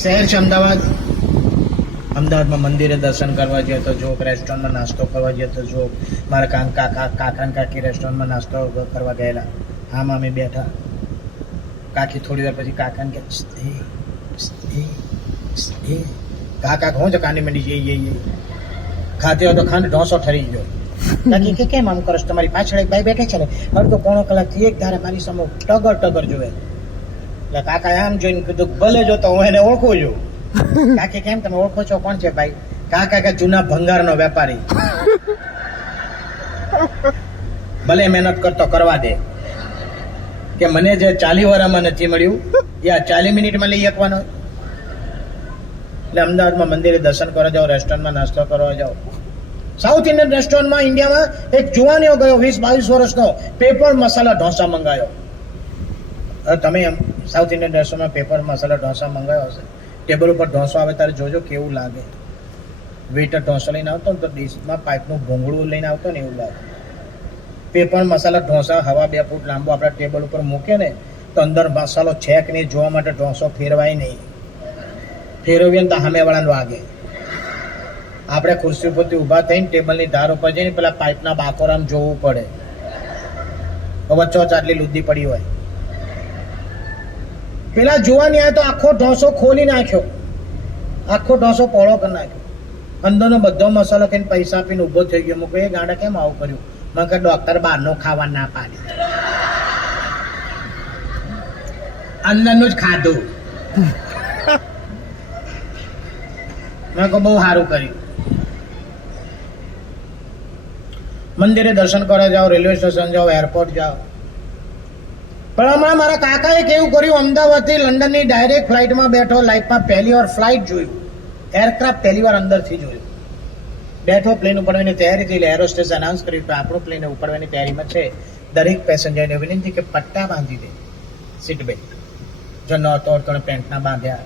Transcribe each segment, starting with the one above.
શહેર છે અમદાવાદ. અમદાવાદમાં મંદિરે દર્શન કરવા જઈએ તો જો, રેસ્ટોરન્ટમાં નાસ્તો કરવા જઈએ તો જો, મારા કાકા ને કાકી રેસ્ટોરન્ટમાં નાસ્તો કરવા ગયેલા. આમ અમે બેઠા, કાકી થોડી વાર પછી કાકાને કે કાકા હું છે કાની મંડી જઈએ ખાતે હોય તો ખાંડ ઢોસો ઠરી ગયો. કાકી કે કેમ આમ કરો છો? તમારી પાછળ એક ભાઈ બેઠે છે ને, અડધો પોણો કલાકથી એક ધારે મારી સામે ટગર જોવે. એટલે કાકા આમ જોઈને કીધું ભલે જો તો હું એને ઓળખું છું. કાકી કેમ તમે ઓળખો છો? કોણ છે ભાઈ? કાકા કે જૂના ભંગારનો વેપારી. ભલે મહેનત કરતો કરવા દે, કે મને જે 40 વર્ષમાં નથી મળ્યું એ આ 40 મિનિટમાં લઈ શકવાનો. એટલે અમદાવાદમાં મંદિરે દર્શન કરવા જાઓ, રેસ્ટોરન્ટમાં નાસ્તો કરવા જાઓ. સાઉથ ઇન્ડિયન રેસ્ટોરન્ટમાં ઇન્ડિયામાં એક જુવાનીઓ ગયો 20-22 વર્ષનો, પેપર મસાલા ઢોસા મંગાયો. તમે સાઉથ ઇન્ડિયન રેસ્ટોરન્ટમાં પેપર મસાલા ઢોસા મંગાયો હશે, ટેબલ ઉપર ઢોસો આવે ત્યારે જોજો કેવું લાગે. વેઇટર ઢોસો લઈને આવતો ને તો ડીશમાં પાઇપનું ભૂંગળું લઈને આવતો ને એવું લાગે. પેપર મસાલા ઢોસા હવા 2 ફૂટ લાંબો આપણા ટેબલ ઉપર મૂકે ને તો અંદર મસાલો છે કે નહીં જોવા માટે ઢોસો ફેરવાય નહીં. ફેરવીએ ને તો સામેવાળાને વાગે. આપણે ખુરશી ઉપરથી ઊભા થઈને ટેબલની ધાર ઉપર જઈને પેલા પાઇપના બાકોરામ જોવું પડે. વચ્ચો આટલી લુદ્દી પડી હોય. પેલા જોવાની આવે તો આખો ઢોસો ખોલી નાખ્યો, આખો ઢોસો પોળો કરી નાખ્યો, અંદરનો બધો મસાલો ખાઈને પૈસા આપીને ઉભો થઈ ગયો. મૂકો એ ગાંડા કેમ આવું કર્યું? મને કે ડોક્ટર બહારનું ખાવા ના પાડી, અંદરનું જ ખાધું. મેં કહું બહુ સારું કર્યું. મંદિરે દર્શન કરવા જાઓ, રેલવે સ્ટેશન જાઓ, એરપોર્ટ જાઓ. પણ હમણાં મારા કાકાએ કેવું કર્યું, અમદાવાદથી લંડનની ડાયરેક્ટ ફ્લાઇટમાં બેઠો, લાઈફમાં પહેલી વાર ફ્લાઇટ જોયું, એરક્રાફ્ટ પહેલી વાર અંદરથી જોયું. બેઠો, પ્લેન ઉપડવાની તૈયારી થઈ, એટલે એરોસ્ટેસ અનાઉન્સ કર્યું કે આપણું પ્લેન ઉપડવાની તૈયારીમાં છે. દરેક પેસેન્જરને વિનંતી કે પટ્ટા બાંધી દે, સીટ બેલ્ટ. જો નહોતો તો પેન્ટના બાંધ્યા,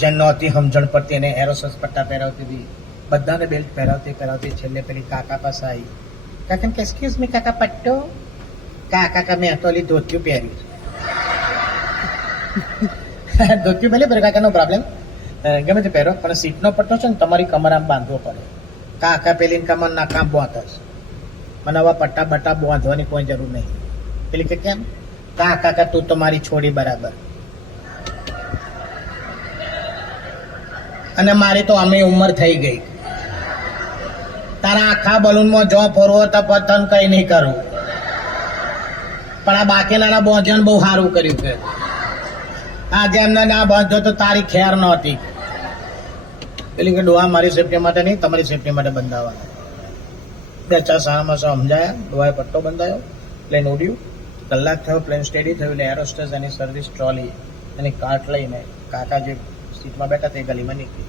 જે નહોતી સમજણ પડતી એને એરોસ્ટેસ પટ્ટા પહેરાવતી હતી. બધાને બેલ્ટ પહેરાવતી છેલ્લે પેલી કાકા પાસે આવી. કાકાને કે એક્સક્યુઝ મી કાકા પટ્ટો? કાકા મેં તો ધોતિયું પહેર્યું છે. ધોતિયું પહેલે પહેર્યું કાકા, નો પ્રોબ્લેમ, ગમે તે પહેરો, પણ સીટનો પટ્ટો છે ને તમારી કમર આમ બાંધવો પડે. કાકા પેલી કમર ના કામ બાંધસ, મને આવા પટ્ટા બટ્ટા બાંધવાની કોઈ જરૂર નહીં. પેલી કે કેમ? કાકા તું તો મારી છોડી બરાબર, અને મારી તો અમે ઉંમર થઈ ગઈ. તારા આખા બલૂનમાં જો ફરવો તો પતન કઈ નહીં કરું, પણ આ બાકીના બોજન બહુ સારું કર્યું કે આજે એમને ના બાંધો તો તારી ખેર નહોતી. પેલી કે ડોહા મારી સેફટી માટે નહીં, તમારી સેફટી માટે બંધાવવાના. 2-4 સારામાં સમજાયા, ડોહાએ પટ્ટો બંધાયો, પ્લેન ઉડ્યું. કલાક થયો, પ્લેન સ્ટેડી થયું, એટલે એરોસ્ટેસ એની સર્વિસ ટ્રોલી એની કાર્ટ લઈને કાકા જે સીટમાં બેઠા તે ગલીમાં નીકળી.